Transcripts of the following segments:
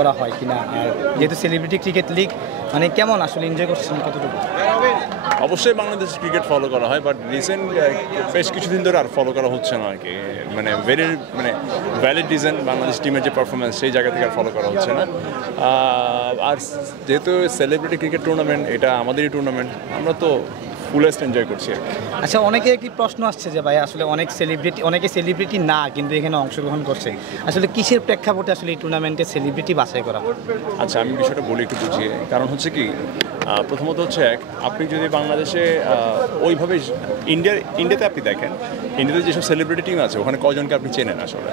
করা হয় কিনা, আর যেহেতু সেলিব্রিটি ক্রিকেট লিগ মানে কেমন আসলে এনজয় করছেন কতটুকু? অবশ্যই বাংলাদেশ ক্রিকেট ফলো করা হয়, বাট রিসেন্ট বেশ কিছুদিন ধরে আর ফলো করা হচ্ছে না আর কি। মানে ভ্যালিড রিজন বাংলাদেশ টিমের যে পারফরমেন্স সেই জায়গা থেকে আর ফলো করা হচ্ছে না। আর যেহেতু সেলিব্রিটি ক্রিকেট টুর্নামেন্ট, এটা আমাদেরই টুর্নামেন্ট, আমরা তো ফুলেস্ট এনজয় করছি। আচ্ছা, অনেকে একটি প্রশ্ন আসছে যে ভাই আসলে অনেকে সেলিব্রিটি না কিন্তু এখানে অংশগ্রহণ করছে, আসলে কিসের প্রেক্ষাপটে আসলে এই টুর্নামেন্টে সেলিব্রিটি বাছাই করা? আচ্ছা, আমি বিষয়টা বলি একটু বুঝিয়ে। কারণ হচ্ছে কি, প্রথমত হচ্ছে আপনি যদি বাংলাদেশে ওইভাবে ইন্ডিয়াতে আপনি দেখেন, ইন্ডিয়াতে যেসব সেলিব্রিটি টিম আছে ওখানে কজনকে আপনি চেনেন আসলে?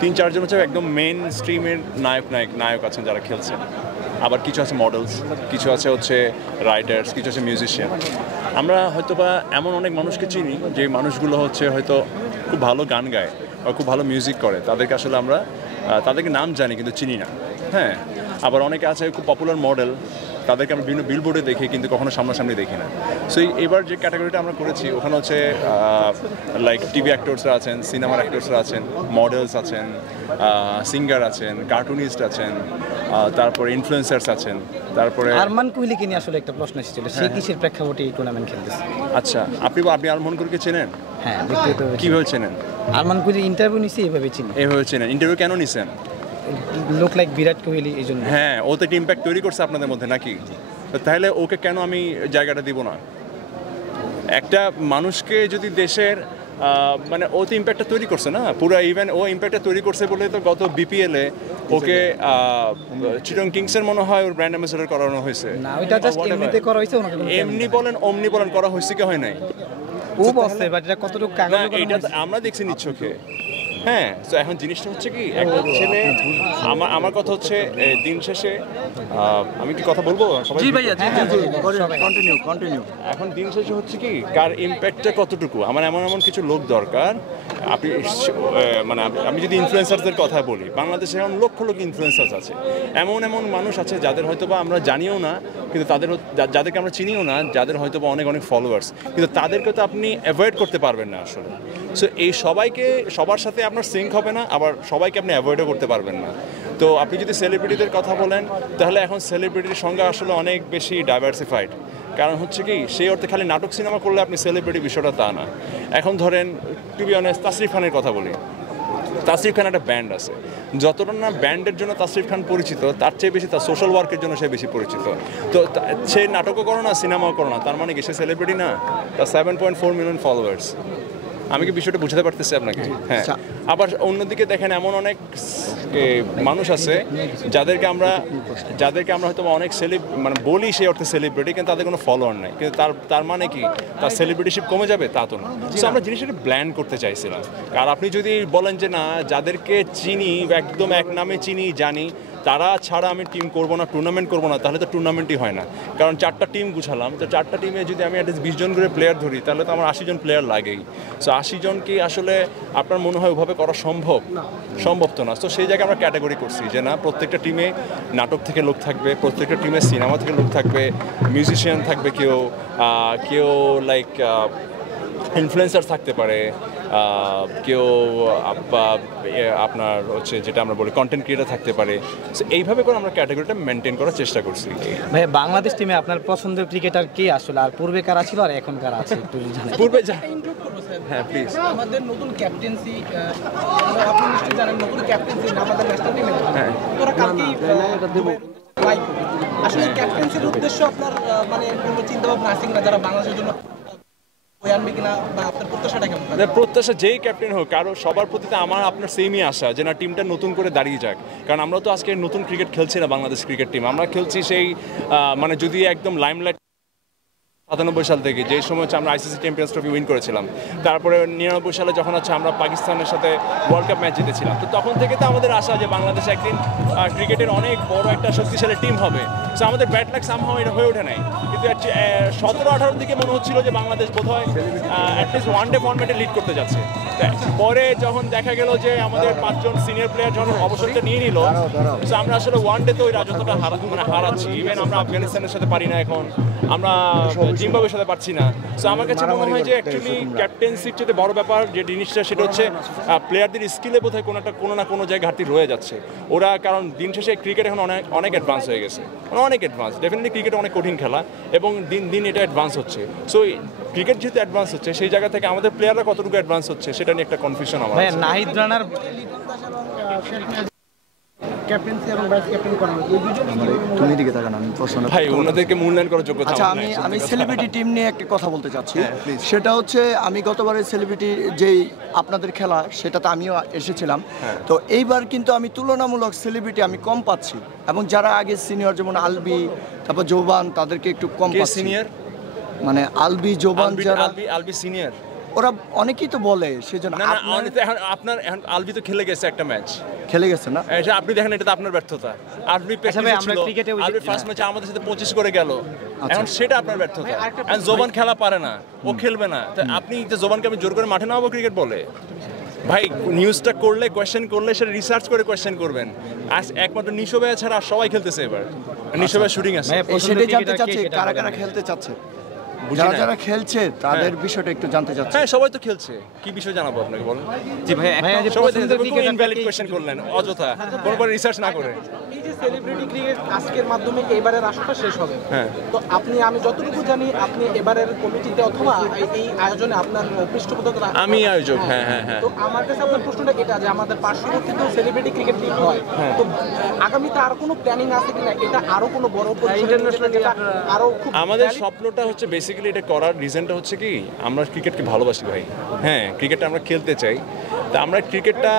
3-4 জন হচ্ছে একদম মেন স্ট্রিমের নায়ক আছেন যারা খেলছেন। আবার কিছু আছে মডেলস, কিছু আছে হচ্ছে রাইটার্স, কিছু আছে মিউজিশিয়ান। আমরা হয়তো বা এমন অনেক মানুষকে চিনি যে মানুষগুলো হচ্ছে হয়তো খুব ভালো গান গায় বা খুব ভালো মিউজিক করে, তাদেরকে আসলে আমরা তাদেরকে নাম জানি কিন্তু চিনি না। হ্যাঁ, আবার অনেকে আছে খুব পপুলার মডেল, তাদেরকে আমরা বিভিন্ন বিলবোর্ডে দেখি কিন্তু কখনো সামনাসামনি দেখি না। সো এবার যে ক্যাটাগরিটা আমরা করেছি ওখানে হচ্ছে লাইক টিভি অ্যাক্টরসরা আছেন, সিনেমার অ্যাক্টরসরা আছেন, মডেলস আছেন, সিঙ্গার আছেন, কার্টুনিস্ট আছেন, তারপরে ইনফ্লুয়েন্সার্স আছেন, তারপরে আরমান কোহলিকে নিয়ে আসলে একটা প্রশ্ন এসেছিল, সে কিসের প্রেক্ষাপটে এই টুর্নামেন্ট খেলতেছে? আচ্ছা, আপনি আরমান কোহলিকে চেনেন? হ্যাঁ, ব্যক্তিগতভাবে। কীভাবে চেনেন? আরমান কোহলি ইন্টারভিউ নিছে এইভাবে চিনি। এইভাবে চেনেন? ইন্টারভিউ কেন নিছেন? লুক লাইক বিরাট কোহলি, এই জন্য। হ্যাঁ, ও তো একটা ইম্প্যাক্ট তৈরি করছে আপনাদের মধ্যে নাকি? তাহলে ওকে কেন আমি জায়গাটা দিব না? একটা মানুষকে যদি দেশের মানে ও তো ইম্প্যাক্টটা তৈরি করছে না পুরো, ইভেন ও ইম্প্যাক্টটা তৈরি করছে বলে তো গত বিপিএলে ওকে চিটং কিংসের মনে হয় ওর ব্র্যান্ড অ্যাম্বাসেডর করানো হয়েছে। না, ওইটা জাস্ট এমনিতে করা হয়েছে, ওনাকে এমনি বলেন অমনি বলেন করা হয়েছে কি হয় নাই? ও বলছে, বাট এটা কতটুকু কাগজে করা এটা হয়েছে? আমরা দেখছি নিচ্ছকে। হ্যাঁ, তো এখন জিনিসটা হচ্ছে কি, একটা ছেলে, আমার কথা হচ্ছে দিন শেষে আমি কি কথা বলবো? জি ভাইয়া, কন্টিনিউ। এখন দিন শেষে হচ্ছে কি, কার ইম্প্যাক্টটা কতটুকু, আমার এমন কিছু লোক দরকার। আপনি মানে আমি যদি ইনফ্লুয়েন্সারদের কথা বলি, বাংলাদেশে এখন লক্ষ ইনফ্লুয়েন্সার্স আছে, এমন মানুষ আছে যাদের হয়তো বা আমরা জানিও না, কিন্তু যাদেরকে আমরা চিনিও না, যাদের হয়তো বা অনেক ফলোয়ার্স, কিন্তু তাদেরকে তো আপনি অ্যাভয়েড করতে পারবেন না আসলে। সো এই সবার সাথে আপনার সিঙ্ক হবে না, আবার সবাইকে আপনি অ্যাভয়েডও করতে পারবেন না। তো আপনি যদি সেলিব্রিটিদের কথা বলেন, তাহলে এখন সেলিব্রিটির সংখ্যা আসলে অনেক বেশি ডাইভার্সিফাইড। কারণ হচ্ছে কি, সেই অর্থে খালি নাটক সিনেমা করলে আপনি সেলিব্রিটি বিষয়টা তা না। এখন ধরেন, টু বি অনেস্ট, তাসরিফ খানের কথা বলি। তাসরিফ খান একটা ব্যান্ড আছে, যতটা না ব্যান্ডের জন্য তাসরিফ খান পরিচিত, তার চেয়ে বেশি তার সোশ্যাল ওয়ার্কের জন্য সে বেশি পরিচিত। তো সে নাটকও করো না, সিনেমাও করো না, তার মানে কি সে সেলিব্রিটি না? তার 7.4 মিলিয়ন ফলোয়ার্স। আমি কি বিষয়টা বুঝাতে পারতেছি আপনাকে? হ্যাঁ। আবার অন্যদিকে দেখেন, এমন অনেক মানুষ আছে যাদেরকে আমরা হয়তো অনেক মানে বলি সেই অর্থে সেলিব্রিটি, কিন্তু তাদের কোনো ফলোয়ার নাই, কিন্তু তার মানে কি তার সেলিব্রিটিশিপ কমে যাবে? তা তো না। সো আমরা জিনিসটা ব্ল্যান্ড করতে চাইছিলাম। আর আপনি যদি বলেন যে না, যাদেরকে চিনি, একদম এক নামে চিনি, জানি, তারা ছাড়া আমি টিম করবো না, টুর্নামেন্ট করবো না, তাহলে তো টুর্নামেন্টই হয় না। কারণ 4টা টিম গুছালাম, তো 4টা টিমে যদি আমি অ্যাটলিস্ট 20 জন করে প্লেয়ার ধরি, তাহলে তো আমার 80 জন প্লেয়ার লাগেই। সো 80 জন কি আসলে আপনার মনে হয় ওভাবে করা সম্ভব তো না। তো সেই জায়গায় আমরা ক্যাটাগরি করছি যে না, প্রত্যেকটা টিমে নাটক থেকে লোক থাকবে, প্রত্যেকটা টিমে সিনেমা থেকে লোক থাকবে, মিউজিশিয়ান থাকবে, কেউ লাইক ইনফ্লুয়েন্সার থাকতে পারে, কেউ আপনার হচ্ছে যেটা আমরা বলি কন্টেন্ট ক্রিয়েটার থাকতে পারে। সো এইভাবে করে আমরা ক্যাটাগরিটা মেনটেন করার চেষ্টা করছি। ভাই, বাংলাদেশ টিমে আপনার পছন্দের ক্রিকেটার কে আসলে, আর পূর্বে কারা ছিল আর এখন কারা আছে একটু জানেন? পূর্বে হ্যাঁ প্লিজ। আমাদের নতুন ক্যাপ্টেন্সি, আপনি নিশ্চয়ই জানেন, নতুন ক্যাপ্টেন্সি আমাদের ন্যাশনাল টিমে। হ্যাঁ, তোরা কালকেই আসলে ক্যাপ্টেন্সির উদ্দেশ্য আপনার মানে কোনো চিন্তা ভাবনা আছে কিনা, যারা বাংলাদেশের জন্য আনবে কিনা, বা আপনার প্রত্যাশাটা কেমন? প্রত্যাশা যেই ক্যাপ্টেন হোক, কারো সবার প্রতি আপনার সেমই আশা যে না, টিমটা নতুন করে দাঁড়িয়ে যাক। কারণ আমরা তো আজকে নতুন ক্রিকেট খেলছি না, বাংলাদেশ ক্রিকেট টিম আমরা খেলছি সেই মানে যদি একদম লাইমলাইট 97 সাল থেকে, যে সময় হচ্ছে আমরা আইসিসি চ্যাম্পিয়ন্স ট্রফি উইন করেছিলাম, তারপরে 99 সালে যখন হচ্ছে আমরা পাকিস্তানের সাথে ওয়ার্ল্ড কাপ ম্যাচ জিতেছিলাম, তো তখন থেকে তো আমাদের আশা যে বাংলাদেশ একদিন ক্রিকেটের অনেক বড় একটা শক্তিশালী টিম হবে। সো আমাদের ব্যাট লাক সামহাও এটা হয়ে ওঠে নাই, কিন্তু 17-18 দিকে মনে হচ্ছিল যে বাংলাদেশ বোধহয় অ্যাটলিস্ট ওয়ানডে ফর্মেটে লিড করতে যাচ্ছে। পরে যখন দেখা গেল যে আমাদের 5 জন সিনিয়র প্লেয়ার যখন অবসরটা নিয়ে নিল, সো আমরা আসলে ওয়ানডে তো ওই রাজত্বটা হারাচ্ছি। ইভেন আমরা আফগানিস্তানের সাথে পারি না এখন, আমরা জিম্বাবুয়ের সাথে পারছি না। সো আমার কাছে মনে হয় যে অ্যাকচুয়ালি ক্যাপ্টেন্সির চেয়ে বড় ব্যাপার যে জিনিসটা সেটা হচ্ছে প্লেয়ারদের স্কিলে বোধহয় কোনো না কোনো জায়গায় ঘাটতি রয়ে যাচ্ছে ওরা, কারণ দিন শেষে ক্রিকেট এখন অনেক অ্যাডভান্স হয়ে গেছে, অনেক অ্যাডভান্স। ডেফিনেটলি ক্রিকেট অনেক কঠিন খেলা এবং দিন দিন এটা অ্যাডভান্স হচ্ছে। সো ক্রিকেট যেহেতু অ্যাডভান্স হচ্ছে সেই জায়গা থেকে আমাদের প্লেয়াররা কতটুকু অ্যাডভান্স হচ্ছে সেটা নিয়ে একটা কনফিউশন আমার ভাই আছে। নাহিদ রানার ক্যাপ্টেন্সি এবং ভাইস ক্যাপ্টেন করা হয়, এই দুজন তুমি দিকে তাকান, আমি প্রশ্ন ভাই ওনাদেরকে মূল্যায়ন করার যোগ্যতা আচ্ছা, আমার নাই, আমি সত্যি কথা। সেলিব্রিটি টিম নিয়ে একটা কথা বলতে চাচ্ছি। হ্যাঁ, please। সেটা হচ্ছে আমি গতবারের সেলিব্রিটি যেই আপনাদের খেলা সেটাতে আমিও এসেছিলাম। হ্যাঁ। তো এইবার কিন্তু আমি তুলনামূলক সেলিব্রিটি আমি কম পাচ্ছি, এবং যারা আগে সিনিয়র যেমন আলবি তারপর জোবান তাদেরকে একটু কম কে পাচ্ছি। সিনিয়র? মানে আলবি জোবান যারা আলবি সিনিয়র ওরা অনেকেই তো বলে, সেজন্য না এখন আলবি তো খেলে গেছে একটা ম্যাচ, খেলে গেছে না। এটা আপনি দেখেন এটা তো আপনার ব্যর্থতা। আলবি আচ্ছা ভাই, আমরা ক্রিকেটে ওই যে- আলবি ফার্স্ট ম্যাচে আমাদের সাথে 25 করে গেল, এখন সেটা আপনার ব্যর্থতা। এখন জোবান খেলা পারে না, ও খেলবে না, তা আপনি যে জোবানকে আমি জোর করে মাঠে নামাবো ক্রিকেট বলে? ভাই নিউজটা করলে কোয়েশ্চেন করলে সেটা রিসার্চ করে কোয়েশ্চেন করবেন। আজ একমাত্র নিশো ভাই ছাড়া আর সবাই খেলতেছে এবার, নিশো ভাই শুটিং আছে। ভাই, সেটাই জানতে ক্রিকেটার কে চাচ্ছি সেটা কারা বলেন কারা ভাই। খেলতে চাচ্ছে, বুঝি যারা না। যারা খেলছে তাদের বিষয়টা একটু জানতে চাচ্ছি। হ্যাঁ সবাই তো খেলছে, কি বিষয় জানাবো আপনাকে বলেন? জি ভাই, যে সবাই পছন্দের ক্রিকেটার ইনভ্যালিড কোয়েশ্চেন করলেন অযথা, কোনো রিসার্চ না করে। এই যে সেলিব্রিটি ক্রিকেট আজকের মাধ্যমে এবারের আসরটা শেষ হবে, হ্যাঁ। তো আমি যতটুকু জানি আপনি এবারের কমিটিতে অথবা এই আয়োজনে আপনার পৃষ্ঠপোষকতা আমি আয়োজক, হ্যাঁ হ্যাঁ হ্যাঁ। তো আমার কাছে আপনার প্রশ্নটা এটা যে আমাদের পার্শ্ববর্তীতেও সেলিব্রিটি ক্রিকেট লিগ হয়, তো আগামীতে আরো কোনো প্ল্যানিং আছে কিনা, এটা আরো কোনো বড় ইন্টারন্যাশনাল আরো খুব আমাদের স্বপ্নটা হচ্ছে বেসিক্যালি এটা করার রিজনটা হচ্ছে কি আমরা ক্রিকেটকে ভালোবাসি ভাই। হ্যাঁ ক্রিকেটটা আমরা খেলতে চাই, তা আমরা ক্রিকেটটা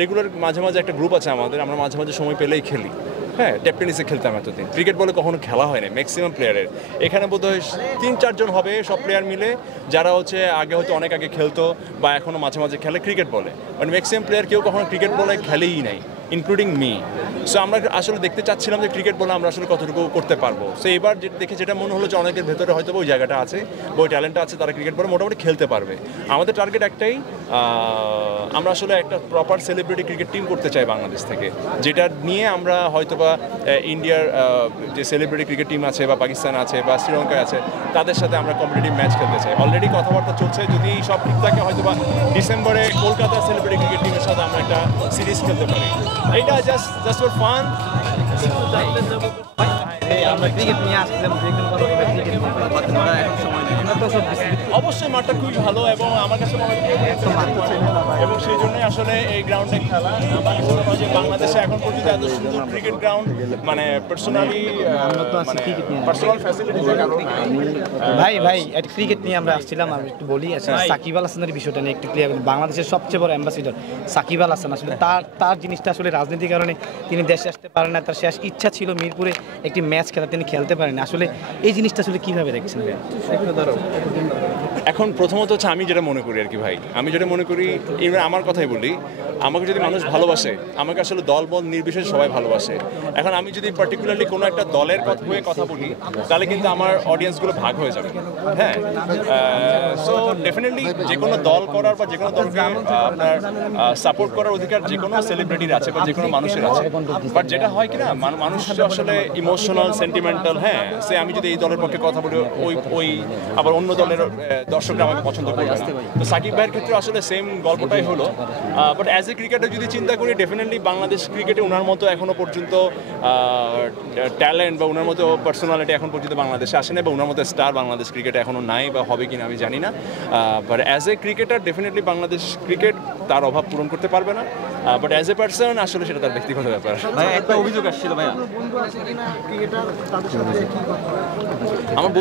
রেগুলার মাঝে মাঝে একটা গ্রুপ আছে আমাদের, আমরা মাঝে মাঝে সময় পেলেই খেলি। হ্যাঁ টেপ টেনিসে খেলতাম এতদিন, ক্রিকেট বলে কখনো খেলা হয় না ম্যাক্সিমাম প্লেয়ারের। এখানে বোধহয় 3-4 জন হবে সব প্লেয়ার মিলে যারা হচ্ছে আগে হয়তো অনেক আগে খেলতো বা এখনো মাঝে মাঝে খেলে ক্রিকেট বলে, মানে ম্যাক্সিমাম প্লেয়ার কেউ কখনো ক্রিকেট বলে খেলেই নাই, ইনক্লুডিং মি। সো আমরা আসলে দেখতে চাচ্ছিলাম যে ক্রিকেট বলে আমরা আসলে কতটুকু করতে পারবো। সো এবার দেখে যেটা মনে হলো যে অনেকের ভেতরে হয়তো ওই জায়গাটা আছে, ওই ট্যালেন্টটা আছে, তারা ক্রিকেট বলে মোটামুটি খেলতে পারবে। আমাদের টার্গেট একটাই, আমরা আসলে একটা প্রপার সেলিব্রিটি ক্রিকেট টিম করতে চাই বাংলাদেশ থেকে, যেটা নিয়ে আমরা হয়তোবা ইন্ডিয়ার যে সেলিব্রিটি ক্রিকেট টিম আছে বা পাকিস্তান আছে বা শ্রীলঙ্কায় আছে তাদের সাথে আমরা কম্পিটিটিভ ম্যাচ খেলতে চাই। অলরেডি কথাবার্তা চলছে, যদি সব ঠিক থাকে হয়তোবা ডিসেম্বরে কলকাতা সেলিব্রিটি ক্রিকেট টিমের সাথে আমরা একটা সিরিজ খেলতে পারি। এটা জাস্ট ফর ফান। আমরা ক্রিকেট নিয়ে আসছিলাম, দেখবেন কথা বলে ক্রিকেট নিয়ে আমরা এখন সময় নেই, আমরা তো সব অবশ্যই মাঠটা খুবই ভালো এবং আমার কাছে মনে হয় এবং সেই জন্যই আসলে এই গ্রাউন্ডে খেলা। আমার কাছে মনে হয় যে বাংলাদেশে এখন পর্যন্ত এত সুন্দর ক্রিকেট গ্রাউন্ড মানে পার্সোনালি মানে পার্সোনাল ফ্যাসিলিটিসের কারণে ভাই একটা ক্রিকেট নিয়ে আমরা আসছিলাম। আমি একটু বলি, আসলে সাকিব আল হাসানের বিষয়টা নিয়ে একটু ক্লিয়ার করি। বাংলাদেশের সবচেয়ে বড় অ্যাম্বাসিডর সাকিব আল হাসান, আসলে তার জিনিসটা আসলে রাজনীতির কারণে তিনি দেশে আসতে পারেন না। তার শেষ ইচ্ছা ছিল মিরপুরে একটি ম্যাচ খেলা, তিনি খেলতে পারেন না। আসলে এই জিনিসটা আসলে কিভাবে দেখছেন ভাই? এখন প্রথমত হচ্ছে আমি যেটা মনে করি আর কি ভাই, আমি যেটা মনে করি এবার আমার কথাই বলি, আমাকে যদি মানুষ ভালোবাসে, আমাকে আসলে দল বল নির্বিশেষে সবাই ভালোবাসে। এখন আমি যদি পার্টিকুলারলি কোনো একটা দলের হয়ে কথা বলি তাহলে কিন্তু আমার অডিয়েন্সগুলো ভাগ হয়ে যাবে। হ্যাঁ সো ডেফিনেটলি যে কোনো দল করার বা যে কোনো দলকে আপনার সাপোর্ট করার অধিকার যে কোনো সেলিব্রিটির আছে বা যে কোনো মানুষের আছে। বাট যেটা হয় কিনা মানুষ আসলে ইমোশনাল সেন্টিমেন্টাল, হ্যাঁ সে আমি যদি এই দলের পক্ষে কথা বলি ওই আবার অন্য দলের দর্শকরা আমাকে পছন্দ করবে না। তো সাকিব ভাইয়ের ক্ষেত্রে আসলে সেম গল্পটাই হলো। বাট অ্যাজ এ ক্রিকেটার যদি চিন্তা করি, ডেফিনেটলি বাংলাদেশ ক্রিকেটে ওনার মতো এখনো পর্যন্ত ট্যালেন্ট বা ওনার মতো পার্সোনালিটি এখন পর্যন্ত বাংলাদেশে আসে না, বা ওনার মতো স্টার বাংলাদেশ ক্রিকেটে এখনো নাই বা হবে কিনা আমি জানি না। But as a cricketer definitely Bangladesh cricket তার অভাব পূরণ করতে পারবে না। বাট অ্যাজ এ পার্সন আসলে সেটা তার ব্যক্তিগত ব্যাপার। ভাই একটা অভিযোগ আসছিল ভাইয়া, বন্ধু আছে কিনা ক্রিকেটার, তাদের সাথে কি কথা? আমার